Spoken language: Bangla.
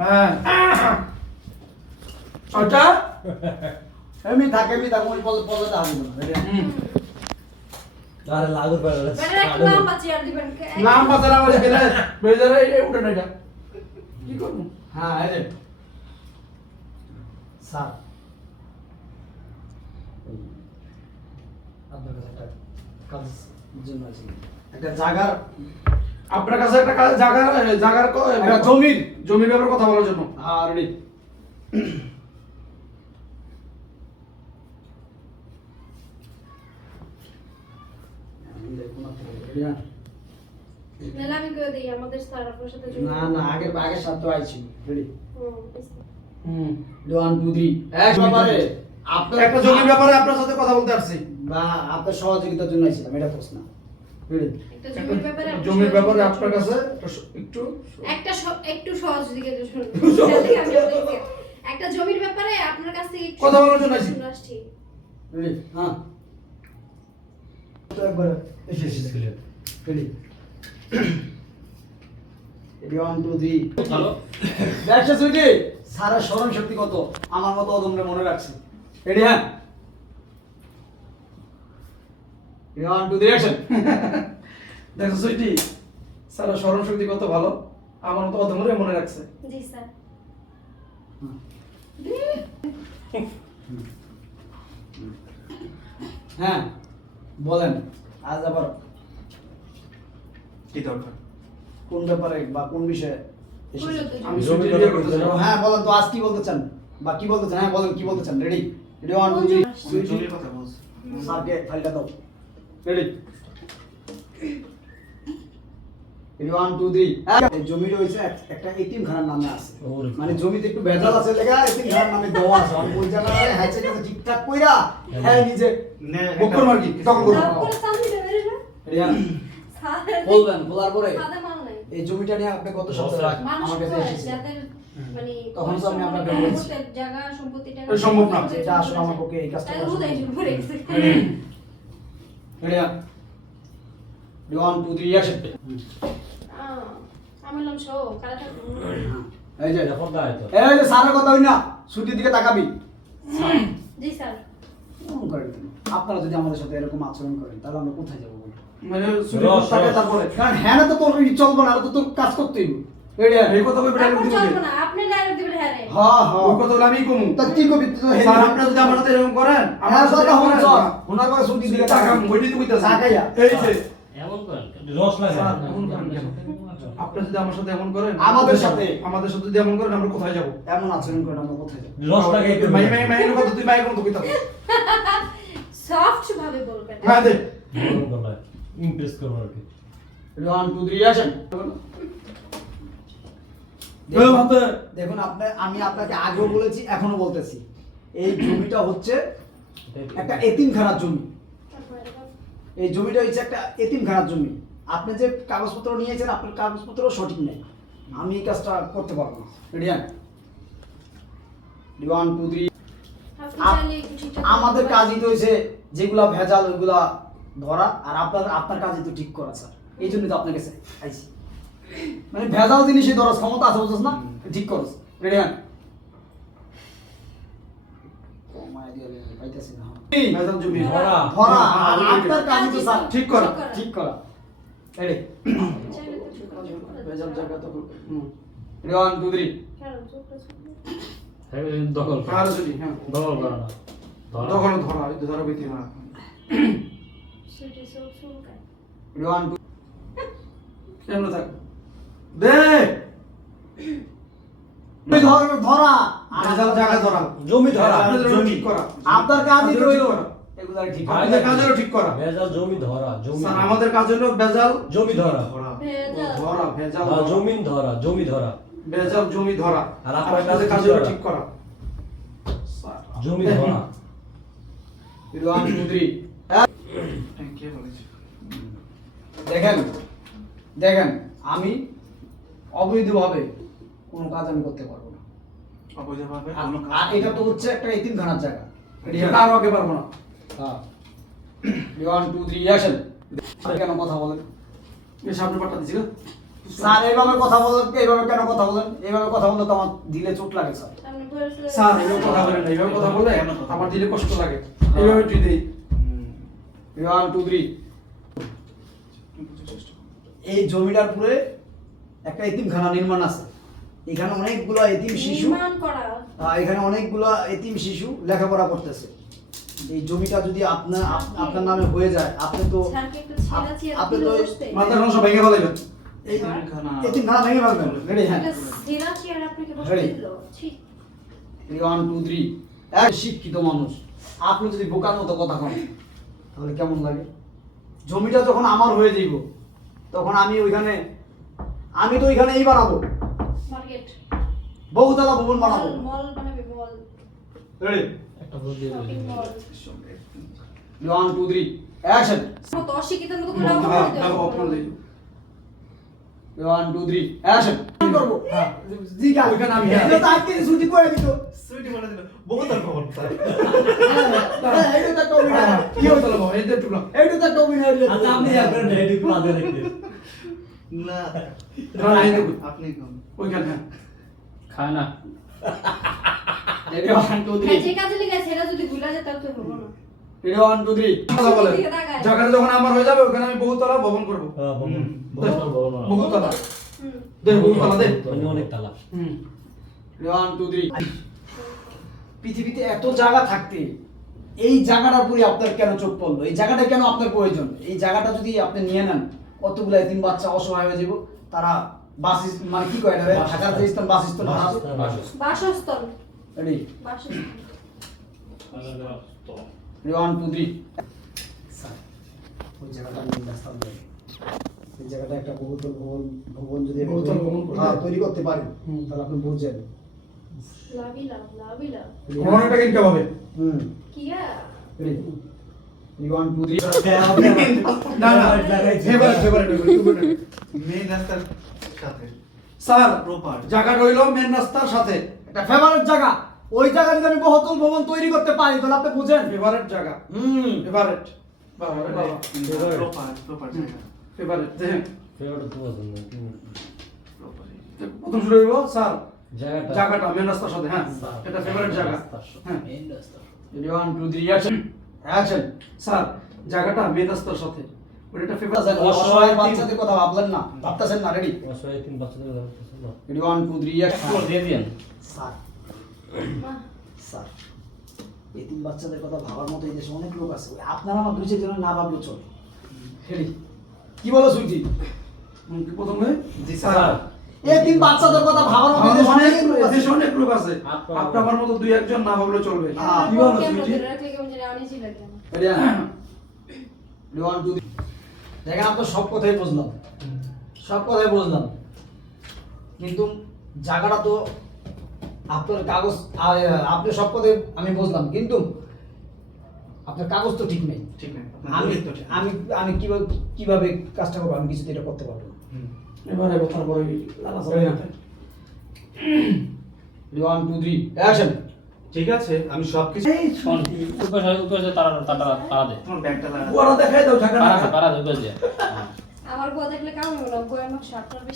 হ্যাঁ ওটা এমনি থাকে ওই পলে দাঁড়াবো না। আরে লাগু করে বেটা একটু নাম বাঁচিয়ে আর দিবেন নাম বাজার আমার গেলে বেজারে এই উঠে না এটা কি করব হ্যাঁ এই যে স্যার আপনার কাছে একটা কাজ জন্য আছে একটা জায়গার আপনার কাছে একটা জায়গার একটা জমির ব্যাপারে কথা বলার জন্য হ্যাঁ রেডি নাহলে আমি করে দিই আমাদের স্যার আপনার সাথে না না আগের সাথে তো আইছি রেডি হুম 1 2 3 এক ব্যাপারে আপনার একটা জমির ব্যাপারে আপনার সাথে কথা বলতে আসছি বা আপনার সহযোগিতার জন্য আইছিলাম এটা প্রশ্ন রেডি একটা জমির ব্যাপারে জমির ব্যাপারে আপনার কাছে একটু একটু সহযোগিতা শুনুন একটা জমির ব্যাপারে আপনার কাছ থেকে একটু কথা বলার জন্য আসছি রেডি হ্যাঁ তো একবার এসে রেডি 1 2 3 হ্যালো ব্যবসা সুইটি সারা স্মরণ শক্তি কত আমার মতো অদম্য মনে রাখছি রেডি হ্যাঁ 1 2 3 অ্যাকশন দেখো সুইটি সারা স্মরণ শক্তি কত ভালো আমার তো অধমরে মনে রাখছে জি স্যার হ্যাঁ বলেন আজ আবার কি দরকার কোন ব্যাপারে বা কোন বিষয়ে এসেছেন? আমি জমির সুইটির ব্যাপারে বিয়ে করতে বলতে চাই। হ্যাঁ বলেন তো আজ কি বলতে চান বা কি বলতে চান হ্যাঁ বলেন কি বলতে চান রেডি রেডি 1 2 3 আমি জমির কথা বলছি স্যারকে ফাইলটা দাও রেডি রেডি 1 2 3 এই জমিটা হইছে একটা এতিমখানার নামে আছে ওরে। মানে জমিতে একটু ভেজাল আছে লেখা এতিমখানার নামে দেওয়া আছে আমি ওই জায়গায় হাইছে কাছে ঠিকঠাক কইরা হ্যাঁ নিজে বক্কর মার কি তখন করব করে চান্দি দেবে রে রেডি হ্যাঁ স্যার বলবেন বলার পরে সাদা মাল নাই এই জমিটা নিয়ে আপনি কত সপ্তাহ মানুষ আমার কাছে কয় এসেছেন যাদের মানে তখন তো আমি আপনাকে পরিশ্রম বলেছি। করতে জায়গা সম্পত্তি টাকা এটা সম্ভব না। এটা আসলে আমার পক্ষে এই কাজটা তাই করা উদয় সম্ভব না। পড়ে গেছে রেডি হ্যাঁ 1 2 3 অ্যাকশন আমি বললাম শো কালা থাকবো এই যে যখন দাঁড়ায় তো এই যে স্যারের কথা হই না ছুটির দিকে তাকাবি জি স্যার এরকম করেন কেন? আপনারা যদি আমাদের সাথে এরকম আচরণ করেন তাহলে আমরা কোথায় যাবো বলুন? মানে সুইটি রস, থাকে রস। তারপরে কারণ হ্যাঁ না তো তোর চলবো না আর তো তোর কাজ করতেই হবে রেডি হ্যাঁ এই কথা কইবে তারপর ডাইরেক্ট চলবো না আপনি ডাইরেক্ট দিবেন হ্যাঁ রে হ্যাঁ হ্যাঁ ওই কথা হলো আমি কমু তা কি করবি তুই তো স্যার আপনি যদি আমার সাথে এরকম করেন আমার সাথে এরকম হন করেন, চল ওনার পরে ছুটির দিকে টাকা তাকাবি ওইটাই তো কইতাছি তাকাইয়া। এই যে এমন করেন রস লাগে স্যার, এমন করেন কেন? আপনি যদি আমার সাথে এমন করেন আমাদের কোথায় সাথে? যাবো? আমাদের সাথে যদি এমন করেন আমরা কোথায় যাব এমন আচরণ করেন আমরা কোথায় যাবো রস লাগে একটু মাই মাই মাই কথা তুই মাই কোন তো কইতা সফট ভাবে বলবেন হ্যাঁ দে ইমপ্রেস করবো আর কি 1 2 3 অ্যাকশন এই ভাতে দেখুন আমি আপনাকে আগেও বলেছি এখনো বলতেছি এই জমিটা হচ্ছে একটা এতিমখানার জমি এই জমিটা হচ্ছে একটা এতিমখানার জমি আপনি যে কাগজপত্র নিয়েছেন আপনার কাগজপত্র সঠিক নেই আমি এই কাজটা করতে পারবো না রেডি 1 2 3 আপনি চাইলে একটু ঠিকঠাক আমাদের কাজই তো হয়েছে যেগুলা ভেজাল ওইগুলা ধরা আর আপনার কাজই তো ঠিক করা স্যার এই জন্যই তো আপনার কাছে আইছি মানে ভেজাল জিনিসই ধরার ক্ষমতা আছে বুঝছ না ঠিক করস রেডি পাইতেছি না মেজাল জমি ধরা ধরা আর আপনার কাজই তো স্যার ঠিক করা ঠিক করা রেডি চাইলে তো ঠিক করা যাবে। মেজাল জায়গা তো হুম 1 2 3 কারণ চোখটা ছোট। দখল আর যদি হ্যাঁ দখল করে না তখন ধরা এই ধরা কইতে না সুইটি সব চুলকায় 1 2 কেমন থাক দে ধরা মেজাল জায়গা ধরা জমি ধরা আপনাদের জমি ঠিক করা আপনার কাজই তো ঠিক করা এগুলা ঠিক আমাদের কাজ হলো ঠিক করা ভেজাল জমি ধরা জমি স্যার আমাদের কাজ হলো বেজাল জমি ধরা ভেজাল। ধরা ভেজাল হ্যাঁ, জমিন ধরা জমি ধরা বেজাল জমি ধরা আর আর আপনার আপনাদের কাজ কাজ ঠিক হলো করা। ঠিক করা জমি ধরা 1 2 3 কে বলেছে দেখেন আমি অবৈধভাবে কোনো কাজ আমি করতে পারবো না অবৈধভাবে আর কোনো আর কাজ এটা তো হচ্ছে একটা এতিমখানার জায়গা কারো আগে পারবো না হ্যাঁ 1 2 3 অ্যাকশন কেন কথা বলেন এই সামনে পাঠা দিছি গো স্যার এইভাবে কথা বলেন, এইভাবে কেন কথা বলেন? এইভাবে কথা বললে তো আমার দিলে চোট লাগে স্যার। আপনি বলেছিলেন স্যার এইভাবে কথা বলেন না, এইভাবে কথা বললে আমার দিলে কষ্ট লাগে। এইভাবে তুই দেই। 1 2 3 এই জমিটার পুরে একটা এতিমখানা নির্মাণ আছে। এখানে অনেকগুলো এতিম শিশু, নির্মাণ করা। এখানে অনেকগুলো এতিম শিশু লেখাপড়া করতেছে। এই জমিটা যদি আপনার নামে হয়ে যায়, আপনি তো স্যারকে একটু ছেঁড়া ছেঁড়া আপনি দিলে তো বসতে। মাথার মাংস ভেঙে ফেলাইবেন। এই এতিমখানা ভেঙে ফেলবেন। রেডি? হ্যাঁ। একটা ছেঁড়া ছেঁড়া আপনাকে বসতে Ready? দিল। ঠিক। 1 2 3 এক শিক্ষিত মানুষ আপনি যদি বোকার মতো কথা কন তাহলে কেমন লাগে? জমিটা যখন আমার হয়ে যাইব তখন আমি তো ওইখানে এই বানাবো, মার্কেট। বহুতলা ভবন বানাবো। মল বানাবে মল। রেডি? একটা ভোট দিয়ে শপিং দিন। মল। 1 2 3 অ্যাকশন। মত অশিক্ষিতের মতো করে হ্যাঁ, রাখো করে হ্যাঁ, দাও। আপনার দেই। 1 2 3 অ্যাকশন। করব। হ্যাঁ। জি গা ওইখানে আমি- এটা তো আজকে ছুটি করে দিত। সুইটি বলে দিল বহুত আর খবর স্যার হ্যাঁ, এইটা তো একটা অভিনয়। হ্যাঁ, কি হতো না বাবা, এই যে টুকরা। এইটা তো একটা অভিনয়। আচ্ছা আপনি একবার রেডি করে আগে রেখে না না, না, এই দেখুন। আপনি কোন ওইখানে, হ্যাঁ। খায় না। রেডি 1 2 হ্যাঁ, 3 যে কাজে লেগে সেটা যদি ভুলা যায় তাহলে তো হলো না। রেডি 1 2 3 কথা বলেন। দিকে তাকায়। জায়গাটা যখন আমার হয়ে যাবে ওখানে আমি বহুতলা ভবন করব। হ্যাঁ, ভবন। দেখ, ভবন বানাবো। বহুতলা। হুম। দে বহুতলা দে। মানে অনেক তালা। হুম। 1 2 3 পৃথিবীতে এত জায়গা থাকতে এই জায়গাটার উপরে আপনার কেন চোখ পড়লো? এই জায়গাটা কেন আপনার প্রয়োজন? এই জায়গাটা যদি আপনি নিয়ে নেন, কতগুলো এতিম বাচ্চা অসহায় হয়ে যাব। তারা মানে কি কয় না রে, ঢাকার যে স্থান বাসস্থান বানাবে। বাসস্থান। রেডি? বাসস্থান। 1 2 3 স্যার ওই জায়গাটা আমি রাস্তা দেব। এই জায়গাটা একটা বহুতল ভবন যদি বহুতল ভবন করতে- হ্যাঁ, তৈরি করতে পারেন হুম। তাহলে আপনি বুঝছেন। লাভিলা লাভিলা। ভবনটা কিনতে হবে। হুম। কিয়া। রেডি? 1 2 3 না, না, ফেভারিট। মেইন রাস্তার সাথে স্যার, Proper. জায়গাটা হইলো মেন রাস্তার সাথে। একটা ফেভারিট জায়গা। ওই জায়গা যদি আমি বহুতল ভবন তৈরি করতে পারি তাহলে আপনি বুঝেন। ফেভারিট জায়গা। হুম। ফেভারিট। বাবা রে বাবা। প্রপার জায়গা ফেভারিট। দেখেন, ফেভারিট তো পছন্দ। প্রথম শুরু হইব স্যার জায়গাটা। জায়গাটা মেন রাস্তার সাথে, হ্যাঁ। এটা ফেভারিট জায়গা। হ্যাঁ। Ready 1 2 3 action. অ্যাকশন। স্যার, জায়গাটা মেন রাস্তার সাথে। ওটা একটা ফেভারিট। অসহায় বাচ্চাদের কথা ভাবলেন না, ভাবতেছেন না। রেডি? অসহায় তিন বাচ্চাদের কথা পছন্দ। Ready 1 2 3 action. দিয়ে দিন। স্যার বাহ। স্যার এতিম বাচ্চাদের কথা ভাবার মতো এই দেশে অনেক লোক আছে। ওই আপনারা আমার দুই চারজন না ভাবলে চলে। রেডি? কি বলো সুইটি? কি প্রথমে? জি স্যার, স্যার এতিম বাচ্চাদের কথা ভাবার মতো এই আমাদের দেশে অনেক অনেক লোক আছে। দেশে অনেক লোক আছে। আপনার- আপনার আমার মতো দুই একজন না ভাবলে চলবে। হ্যাঁ, কি বলো ক্যামেরা সুইটি? ধরে রাখলে কেমন জানি আনিজি লাগে আমার। রেডি? রেডি 1 2 3 দেখেন আপনার সব কথাই বুঝলাম, সব কথাই বুঝলাম, কিন্তু জায়গাটা তো আপনার কাগজ আপনি সব কথাই আমি বুঝলাম, কিন্তু আপনার কাগজ তো ঠিক নেই। ঠিক আছে আমি আমি আমি কিভাবে কিভাবে কাজটা করবো? আমি কিছুতে এটা করতে পারবো না। এবারে তারপরে লালা Ready? 1 2 3 অ্যাকশন। ঠিক আছে আমি সবকিছু শোন, উপরে তারা দে। তোমার ব্যাগটা লাগা ওরা দেখাই দাও জায়গাটা। পারা দে, উপরে দে। আমার বউ দেখলে কেমন হলো? বউয়ের নকশা আপনার বেশি